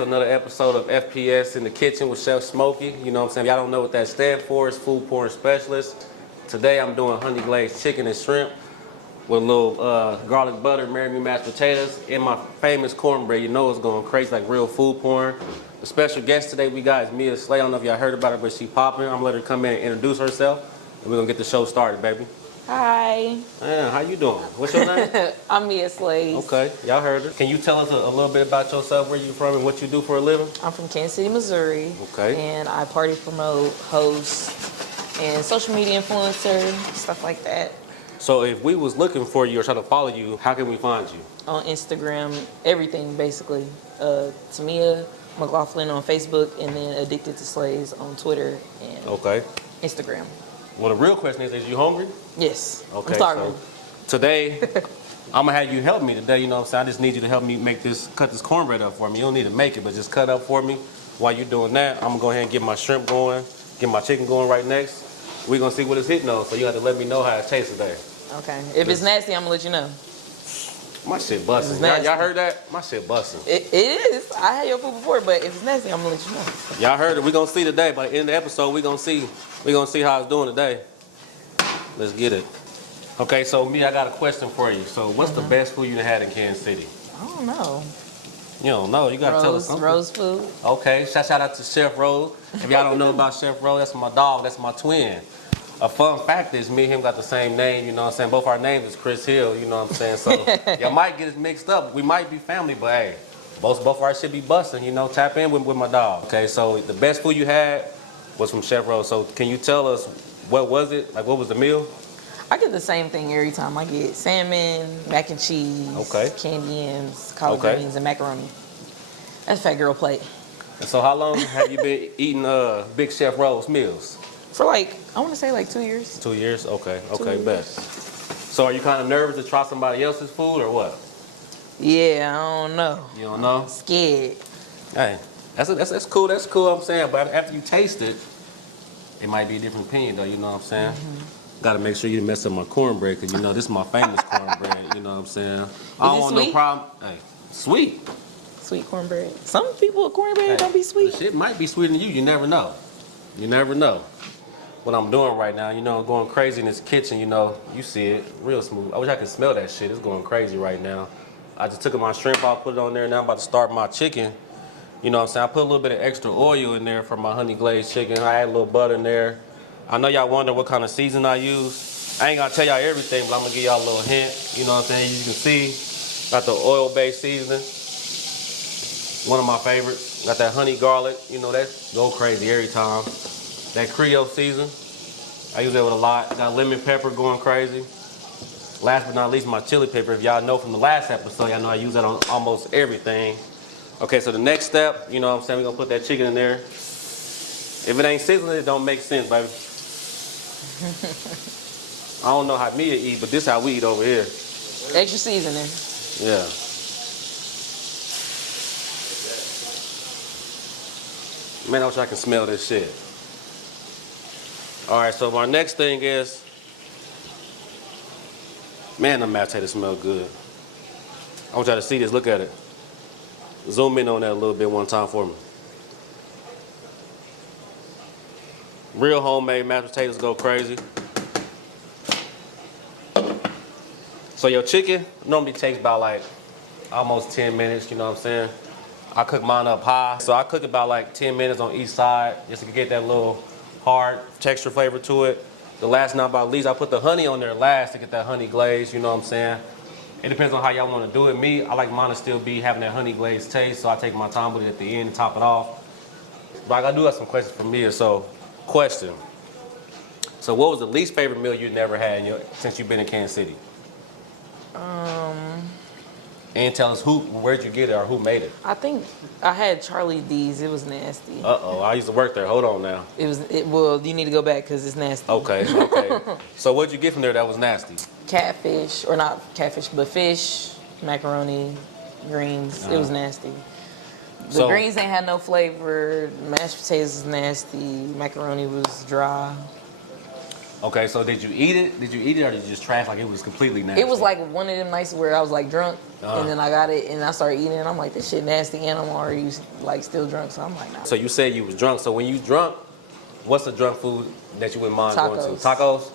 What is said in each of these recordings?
to another episode of FPS in the Kitchen with Chef Smokey. You know what I'm saying? Y'all don't know what that stands for. It's Food Porn Specialist. Today I'm doing honey glazed chicken and shrimp with a little garlic butter, marinated mashed potatoes, and my famous cornbread. You know it's going crazy like real food porn. The special guest today we got is MiaSlayys. I don't know if y'all heard about her, but she popping. I'm gonna let her come in and introduce herself, and we're gonna get the show started, baby. Hi. Man, how you doing? What's your name? I'm MiaSlayys. Okay, y'all heard her. Can you tell us a little bit about yourself, where you from, and what you do for a living? I'm from Kansas City, Missouri. Okay. And I party promote, host, and social media influencer, stuff like that. So if we was looking for you or trying to follow you, how can we find you? On Instagram, everything basically. Tamia McLaughlin on Facebook, and then Addicted to Slays on Twitter and Instagram. Well, the real question is you hungry? Yes. Okay, I'm starving. so today, I'm gonna have you help me today, you know what I'm saying? I just need you to help me cut this cornbread up for me. You don't need to make it, but just cut up for me. While you're doing that, I'm gonna go ahead and get my shrimp going, get my chicken going right next. We're gonna see what it's hitting on, so you have to let me know how it tastes today. Okay. If it's nasty, I'm gonna let you know. My shit busting. Y'all heard that? My shit busting. It is. I had your food before, but if it's nasty, I'm gonna let you know. Y'all heard it. We're gonna see today, but in the episode, we're gonna see how it's doing today. Let's get it. Okay, so I got a question for you. So what's the best food you had in Kansas City? I don't know. You don't know. You gotta tell us something. Rose food. Okay, shout out to Chef Rose. If y'all don't know about Chef Rose, that's my dog. That's my twin. A fun fact is me and him got the same name, you know what I'm saying? Both our names is Chris Hill, you know what I'm saying? So y'all might get it mixed up. We might be family, but hey, both of our shit be busting, you know? Tap in with my dog. Okay, so the best food you had was from Chef Rose. So can you tell us what was it? Like, what was the meal? I get the same thing every time. I get salmon, mac and cheese, candy yams, collard greens, and macaroni. That's Fat Girl Plate. And so how long have you been eating Big Chef Rose meals? For like, I want to say like 2 years. 2 years? Okay, 2 years. Best. So are you kind of nervous to try somebody else's food or what? Yeah, I don't know. You don't know? I'm scared. Hey, that's cool. That's cool. I'm saying, but after you taste it, it might be a different opinion, though. You know what I'm saying? Got to make sure you didn't mess up my cornbread, because you know this is my famous cornbread. You know what I'm saying? I don't want no problem. Hey, sweet. Sweet cornbread. Some people cornbread don't be sweet. Shit might be sweeter than you. You never know. You never know. What I'm doing right now, you know, I'm going crazy in this kitchen. You know, you see it, real smooth. I wish I could smell that shit. It's going crazy right now. I just took my shrimp out, put it on there. Now I'm about to start my chicken. You know what I'm saying? I put a little bit of extra oil in there for my honey glazed chicken. I add a little butter in there. I know y'all wonder what kind of season I use. I ain't gonna tell y'all everything, but I'm gonna give y'all a little hint. You know what I'm saying? You can see, got the oil-based seasoning. One of my favorites. Got that honey garlic. You know, that go crazy every time. That Creole season. I use that with a lot. Got lemon pepper going crazy. Last but not least, my chili pepper. If y'all know from the last episode, y'all know I use that on almost everything. Okay, so the next step, you know what I'm saying, we're gonna put that chicken in there. If it ain't sizzling, it don't make sense, baby. I don't know how Mia eat, but this how we eat over here. Extra seasoning. Yeah. Man, I wish I can smell this shit. All right, so my next thing is, man, the mashed potatoes smell good. I want y'all to see this, look at it. Zoom in on that a little bit one time for me. Real homemade mashed potatoes go crazy. So your chicken normally takes about like almost 10 minutes, you know what I'm saying? I cook mine up high. So I cook about like 10 minutes on each side just to get that little hard texture flavor to it. The last not about least, I put the honey on there last to get that honey glaze, you know what I'm saying? It depends on how y'all want to do it. Me, I like mine to still be having that honey glazed taste, so I take my time with it at the end to top it off. But I do have some questions for Mia. So, question. So what was the least favorite meal you never had since you've been in Kansas City? And tell us where'd you get it or who made it? I think I had Charlie D's. It was nasty. Uh-oh, I used to work there. Hold on now. Well, you need to go back because it's nasty. Okay. So what'd you get from there that was nasty? Catfish, or not catfish, but fish, macaroni, greens. It was nasty. The greens ain't had no flavor. Mashed potatoes was nasty. Macaroni was dry. Okay, so did you eat it? Did you eat it or did you just trash like it was completely nasty? It was like one of them nights where I was like drunk, and then I got it and I started eating it. And I'm like, this shit nasty, and I'm already like still drunk, so I'm like, nah. So you said you was drunk. So when you drunk, what's the drunk food that you wouldn't mind going to? Tacos.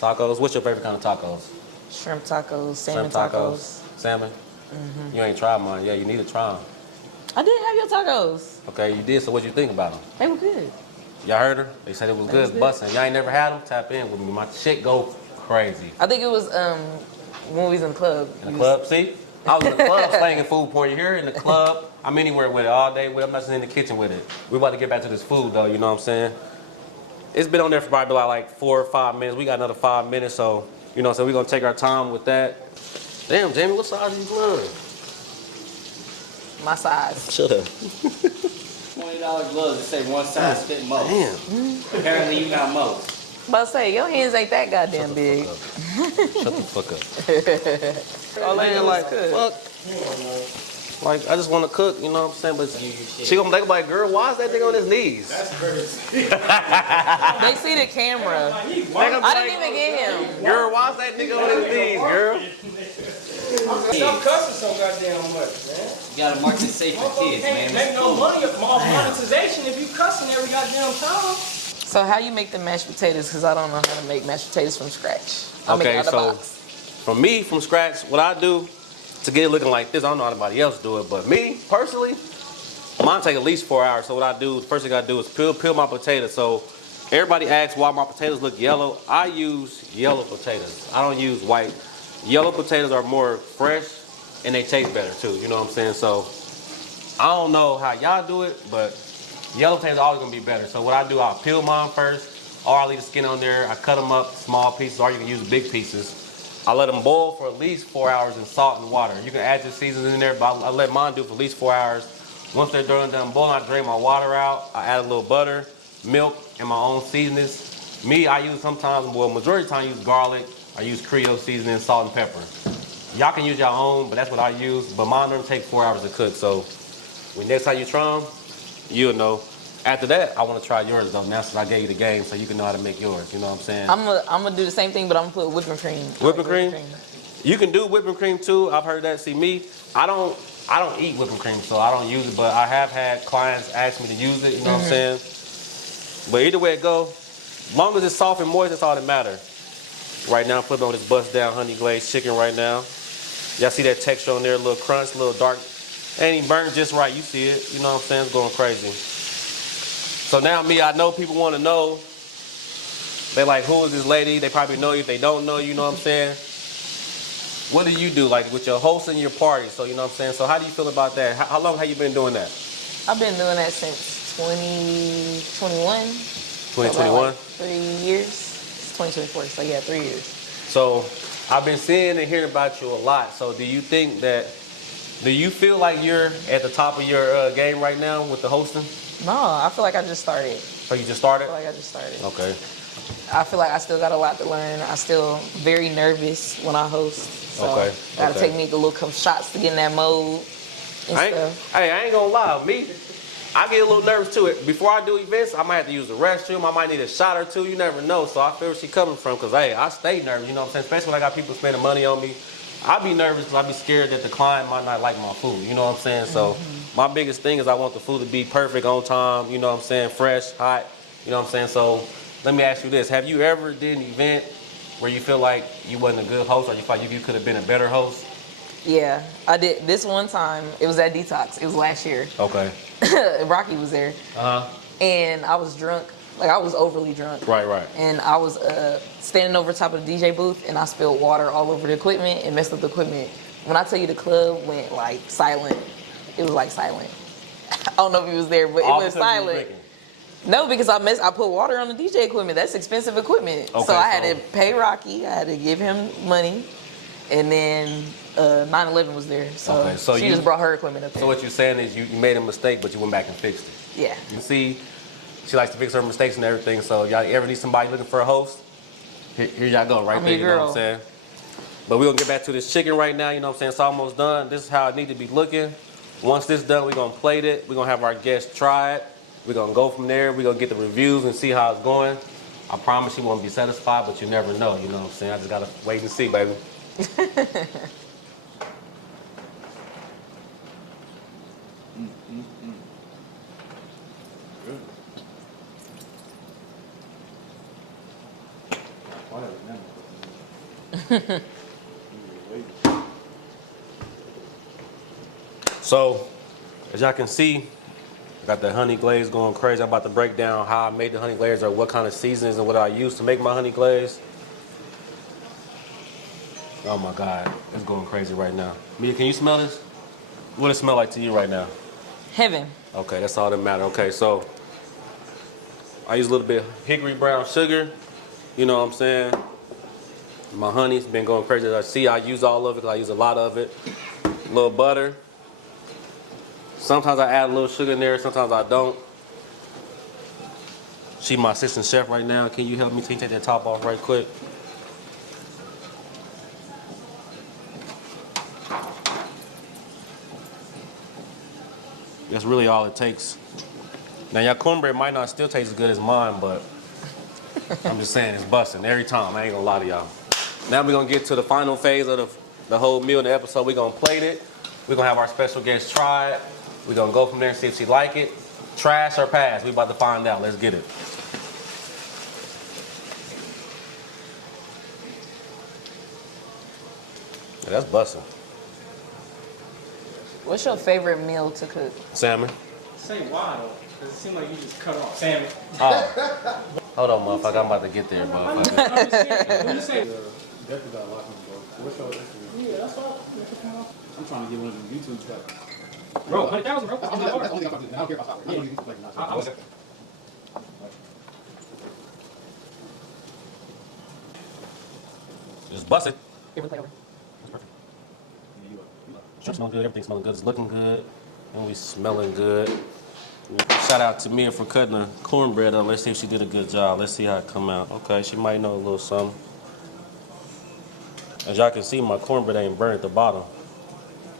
Tacos. What's your favorite kind of tacos? Shrimp tacos, salmon tacos. Salmon? You ain't tried mine. Yeah, you need to try them. I did have your tacos. Okay, you did. So what you think about them? They were good. Y'all heard her? They said it was good. Busting. Y'all ain't never had them? Tap in with me. My shit go crazy. I think it was when we was in the club. In the club? See? I was in the club slanging food porn. You hear it in the club? I'm anywhere with it all day. I'm not just in the kitchen with it. We about to get back to this food though, you know what I'm saying? It's been on there for probably like 4 or 5 minutes. We got another 5 minutes, so, you know, so we're gonna take our time with that. Damn, Jamie, what size are you gloves? My size. Shut up. $20 gloves that say one size fit most. Damn. Apparently you got most. But say, your hands ain't that goddamn big. Shut the fuck up. Oh, man, like, fuck. Like, I just want to cook, you know what I'm saying? But she gonna think like, girl, why is that nigga on his knees? That's crazy. They see the camera. I didn't even get him. Girl, why is that nigga on his knees, girl? Stop cussing so goddamn much, man. You gotta market safe for kids, man. Can't make no money off monetization if you cussing every goddamn time. So how you make the mashed potatoes? Because I don't know how to make mashed potatoes from scratch. I make it out of the box. From me, from scratch, what I do to get it looking like this, I don't know how anybody else do it, but me, personally, mine take at least 4 hours. So what I do, the first thing I do is peel my potatoes. So everybody asks why my potatoes look yellow. I use yellow potatoes. I don't use white. Yellow potatoes are more fresh and they taste better too, you know what I'm saying? So I don't know how y'all do it, but yellow potatoes are always gonna be better. So what I do, I'll peel mine first, or I leave the skin on there. I cut them up small pieces, or you can use big pieces. I let them boil for at least 4 hours in salt and water. You can add your seasonings in there, but I let mine do for at least 4 hours. Once they're done boiling, I drain my water out. I add a little butter, milk, and my own seasonings. Me, I use sometimes, well, majority of the time I use garlic. I use Creole seasoning, salt and pepper. Y'all can use your own, but that's what I use. But mine don't take 4 hours to cook, so when next time you try them, you'll know. After that, I want to try yours though. Now since I gave you the game, so you can know how to make yours. You know what I'm saying? I'm gonna do the same thing, but I'm gonna put whipping cream. Whipping cream? You can do whipping cream too. I've heard that. See me, I don't eat whipping cream, so I don't use it. But I have had clients ask me to use it. You know what I'm saying? But either way it go, as long as it's soft and moist, that's all that matters. Right now, I'm flipping on this bust down honey glazed chicken right now. Y'all see that texture on there, a little crunch, a little dark. Ain't even burnt just right. You see it. You know what I'm saying? It's going crazy. So now me, I know people want to know. They like, who is this lady? They probably know you if they don't know you, know what I'm saying? What do you do, like with your hosting your party? So you know what I'm saying? So how do you feel about that? How long have you been doing that? I've been doing that since 2021. 2021? Like 3 years. It's 2024, so yeah, 3 years. So I've been seeing and hearing about you a lot. So do you feel like you're at the top of your game right now with the hosting? No, I feel like I just started. So you just started? I feel like I just started. Okay. I feel like I still got a lot to learn. I still very nervous when I host. So Okay. Gotta take me a little couple shots to get in that mode and stuff. Hey, I ain't gonna lie. Me, I get a little nervous too. Before I do events, I might have to use the restroom. I might need a shot or two. You never know. So I feel where she's coming from. Because, hey, I stay nervous. You know what I'm saying? Especially when I got people spending money on me. I be nervous because I be scared that the client might not like my food. You know what I'm saying? So my biggest thing is I want the food to be perfect, on time. You know what I'm saying? Fresh, hot. You know what I'm saying? So let me ask you this. Have you ever did an event where you feel like you wasn't a good host or you feel like you could have been a better host? Yeah, I did. This one time, it was at Detox. It was last year. Okay. Rocky was there. Uh-huh. And I was drunk. Like, I was overly drunk. Right. And I was standing over top of the DJ booth, and I spilled water all over the equipment and messed up the equipment. When I tell you the club went, like, silent, it was, like, silent. I don't know if he was there, but it was silent. No, because I put water on the DJ equipment. That's expensive equipment. Okay, so I had to pay Rocky. I had to give him money. And then 9/11 was there. So she just brought her equipment up there. So what you're saying is you made a mistake, but you went back and fixed it. Yeah. You see, she likes to fix her mistakes and everything. So y'all ever need somebody looking for a host? Here y'all go, right there. You know what I'm saying? But we're going to get back to this chicken right now. You know what I'm saying? It's almost done. This is how it need to be looking. Once this is done, we're going to plate it. We're going to have our guests try it. We're going to go from there. We're going to get the reviews and see how it's going. I promise you won't be satisfied, but you never know. You know what I'm saying? I just gotta wait and see, baby. So, as y'all can see, I got the honey glaze going crazy. I'm about to break down how I made the honey glaze or what kind of seasonings and what I use to make my honey glaze. Oh my God, it's going crazy right now. Mia, can you smell this? What does it smell like to you right now? Heaven. Okay, that's all that matters. Okay, so I use a little bit of hickory brown sugar. You know what I'm saying? My honey's been going crazy. As I see, I use all of it because I use a lot of it. A little butter. Sometimes I add a little sugar in there, sometimes I don't. She's my assistant chef right now. Can you help me? Can you take that top off right quick? That's really all it takes. Now, your cornbread might not still taste as good as mine, but I'm just saying it's busting every time. I ain't gonna lie to y'all. Now we're gonna get to the final phase of the whole meal in the episode. We're gonna plate it. We're gonna have our special guest try it. We're gonna go from there and see if she like it. Trash or pass, we about to find out. Let's get it. Yeah, that's busting. What's your favorite meal to cook? Salmon. Say why though? Because it seems like you just cut off salmon. Oh. Hold on, motherfucker. I'm about to get there, motherfucker. What you say? Definitely got a lot of them, bro. What's your Instagram? Yeah, that's all. I'm trying to get one of them YouTube tracks. Bro, 100,000, bro. That's the only thing I'm talking about. I don't care about soccer. I don't use like not. Just bust it. Here, plate over. That's perfect. Shrimp smelling good. Everything smelling good. It's looking good. And we smelling good. Shout out to Mia for cutting the cornbread up. Let's see if she did a good job. Let's see how it come out. Okay, she might know a little something. As y'all can see, my cornbread ain't burnt at the bottom.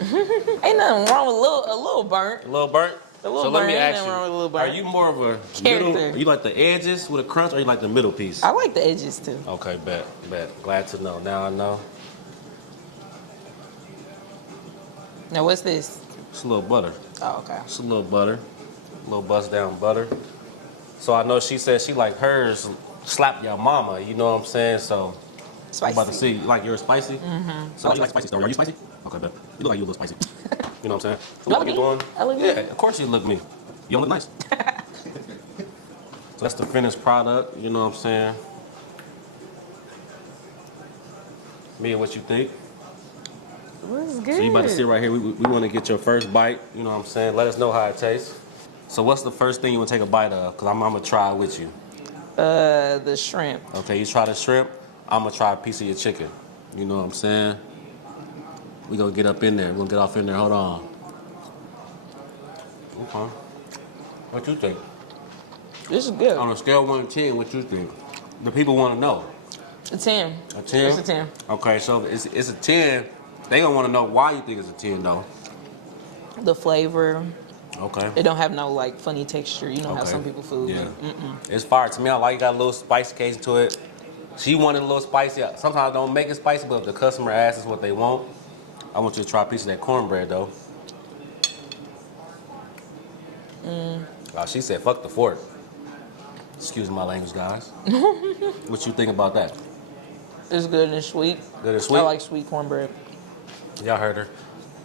Ain't nothing wrong with a little burnt. A little burnt? A little So let burnt. me Ain't ask nothing you, wrong with a little burnt. are you more of a Character. middle, you like the edges with a crunch or you like the middle piece? I like the edges too. Okay, bet. Glad to know. Now I know. Now what's this? It's a little butter. Oh, okay. It's a little butter. A little bust down butter. So I know she said she like hers slap your mama, you know what I'm saying? So Spicy. I'm about to see. Like yours spicy? Mm-hmm. So you like spicy stuff. Are you spicy? Okay, bet. You look like you a little spicy. You know what I'm saying? So Look what me. you doing? I look yeah, good. of course you look me. You don't look nice. So that's the finished product, you know what I'm saying? Mia, what you think? What's good? So you about to sit right here. We want to get your first bite. You know what I'm saying? Let us know how it tastes. So what's the first thing you want to take a bite of? Because I'm going to try it with you. The shrimp. Okay, you try the shrimp. I'm going to try a piece of your chicken. You know what I'm saying? We going to get up in there. We're going to get off in there. Hold on. Okay. What you think? This is good. On a scale of 1 to 10, what you think? The people want to know. A 10. A 10? It's a 10. Okay, so it's a 10. They going to want to know why you think it's a 10, though. The flavor. Okay. It don't have no like funny texture. You know how Okay. some people food. Yeah. Mm-mm. It's fire to me. I like it got a little spicy taste to it. She wanted a little spicy. Sometimes I don't make it spicy, but if the customer asks what they want, I want you to try a piece of that cornbread though. She said, "Fuck the fork." Excuse my language, guys. What you think about that? It's good and sweet. Good and sweet? I like sweet cornbread. Y'all heard her.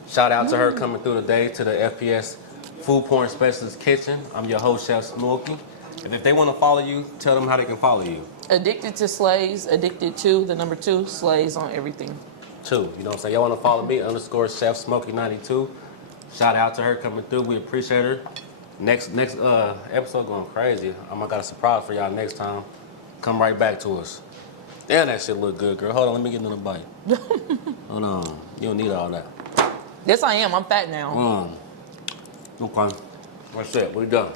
Shout out to her coming through today to the FPS Food Porn Specialist Kitchen. I'm your host, Chef Smokey. And if they want to follow you, tell them how they can follow you. Addicted to Slays. Addicted to the number 2 Slays on everything. 2, you know what I'm saying? Y'all want to follow me, _Chef Smokey 92. Shout out to her coming through. We appreciate her. Next episode going crazy. I got a surprise for y'all next time. Come right back to us. Damn, that shit look good, girl. Hold on, let me get another bite. Hold on. You don't need all that. Yes, I am. I'm fat now. Okay. That's it. We done.